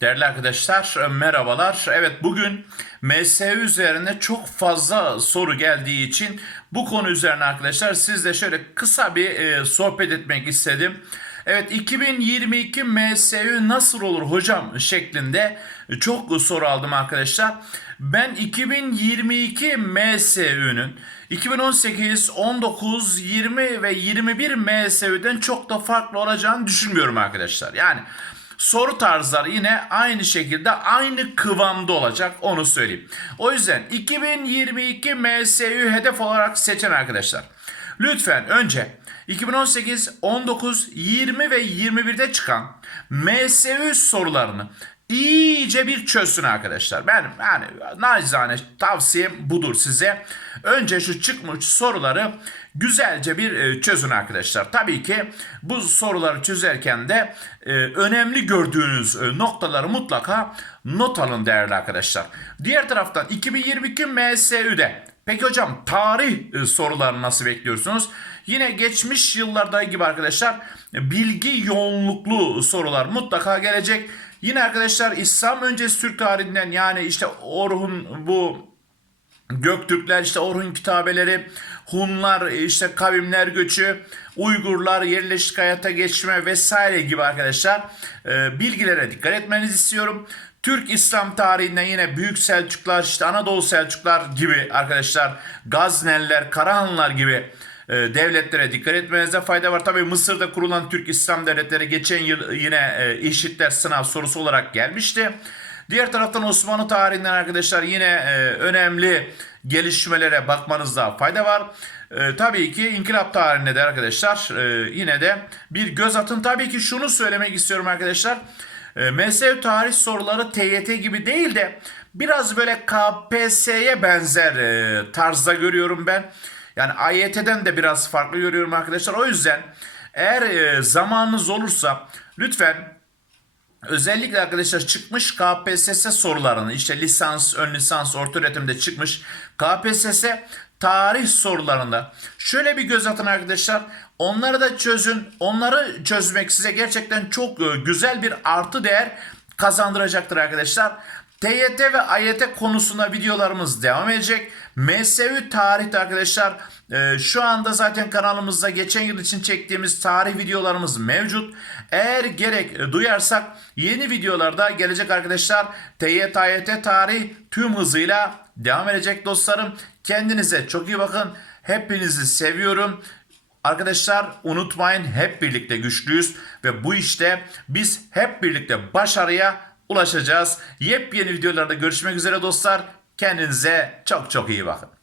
Değerli arkadaşlar merhabalar. Evet bugün MSU üzerine çok fazla soru geldiği için bu konu üzerine arkadaşlar sizle şöyle kısa bir e, sohbet etmek istedim. Evet 2022 MSU nasıl olur hocam şeklinde çok soru aldım arkadaşlar. Ben 2022 MSU'nun 2018, 19, 20 ve 21 MSU'den çok da farklı olacağını düşünmüyorum arkadaşlar. Yani soru tarzları yine aynı şekilde aynı kıvamda olacak onu söyleyeyim. O yüzden 2022 MSU hedef olarak seçen arkadaşlar. Lütfen önce 2018, 19, 20 ve 21'de çıkan MSU sorularını iyice bir çözsün arkadaşlar. Ben yani nacizane tavsiyem budur size. Önce şu çıkmış soruları güzelce bir e, çözün arkadaşlar. Tabii ki bu soruları çözerken de e, önemli gördüğünüz e, noktaları mutlaka not alın değerli arkadaşlar. Diğer taraftan 2022 MSÜ'de Peki hocam tarih sorularını nasıl bekliyorsunuz? Yine geçmiş yıllarda gibi arkadaşlar bilgi yoğunluklu sorular mutlaka gelecek. Yine arkadaşlar İslam öncesi Türk tarihinden yani işte Orhun bu Göktürkler işte Orhun kitabeleri, Hunlar işte kavimler göçü, Uygurlar yerleşik hayata geçme vesaire gibi arkadaşlar e, bilgilere dikkat etmenizi istiyorum. Türk İslam tarihinden yine Büyük Selçuklar, işte Anadolu Selçuklar gibi arkadaşlar, Gazneliler, Karahanlılar gibi e, devletlere dikkat etmenizde fayda var. Tabii Mısır'da kurulan Türk İslam devletleri geçen yıl yine e, eşitler sınav sorusu olarak gelmişti. Diğer taraftan Osmanlı tarihinden arkadaşlar yine e, önemli gelişmelere bakmanızda fayda var. E, tabii ki inkılap tarihinde de arkadaşlar e, yine de bir göz atın. Tabii ki şunu söylemek istiyorum arkadaşlar. E, MSU tarih soruları TYT gibi değil de biraz böyle KPSS'ye benzer e, tarzda görüyorum ben. Yani AYT'den de biraz farklı görüyorum arkadaşlar. O yüzden eğer e, zamanınız olursa lütfen Özellikle arkadaşlar çıkmış KPSS sorularını işte lisans, ön lisans, orta öğretimde çıkmış KPSS tarih sorularında şöyle bir göz atın arkadaşlar. Onları da çözün. Onları çözmek size gerçekten çok e, güzel bir artı değer kazandıracaktır arkadaşlar. TYT ve AYT konusunda videolarımız devam edecek. MSU tarihte arkadaşlar e, şu anda zaten kanalımızda geçen yıl için çektiğimiz tarih videolarımız mevcut. Eğer gerek duyarsak yeni videolarda gelecek arkadaşlar. TYT AYT tarih tüm hızıyla devam edecek dostlarım. Kendinize çok iyi bakın. Hepinizi seviyorum. Arkadaşlar unutmayın hep birlikte güçlüyüz ve bu işte biz hep birlikte başarıya ulaşacağız. Yepyeni videolarda görüşmek üzere dostlar. Kendinize çok çok iyi bakın.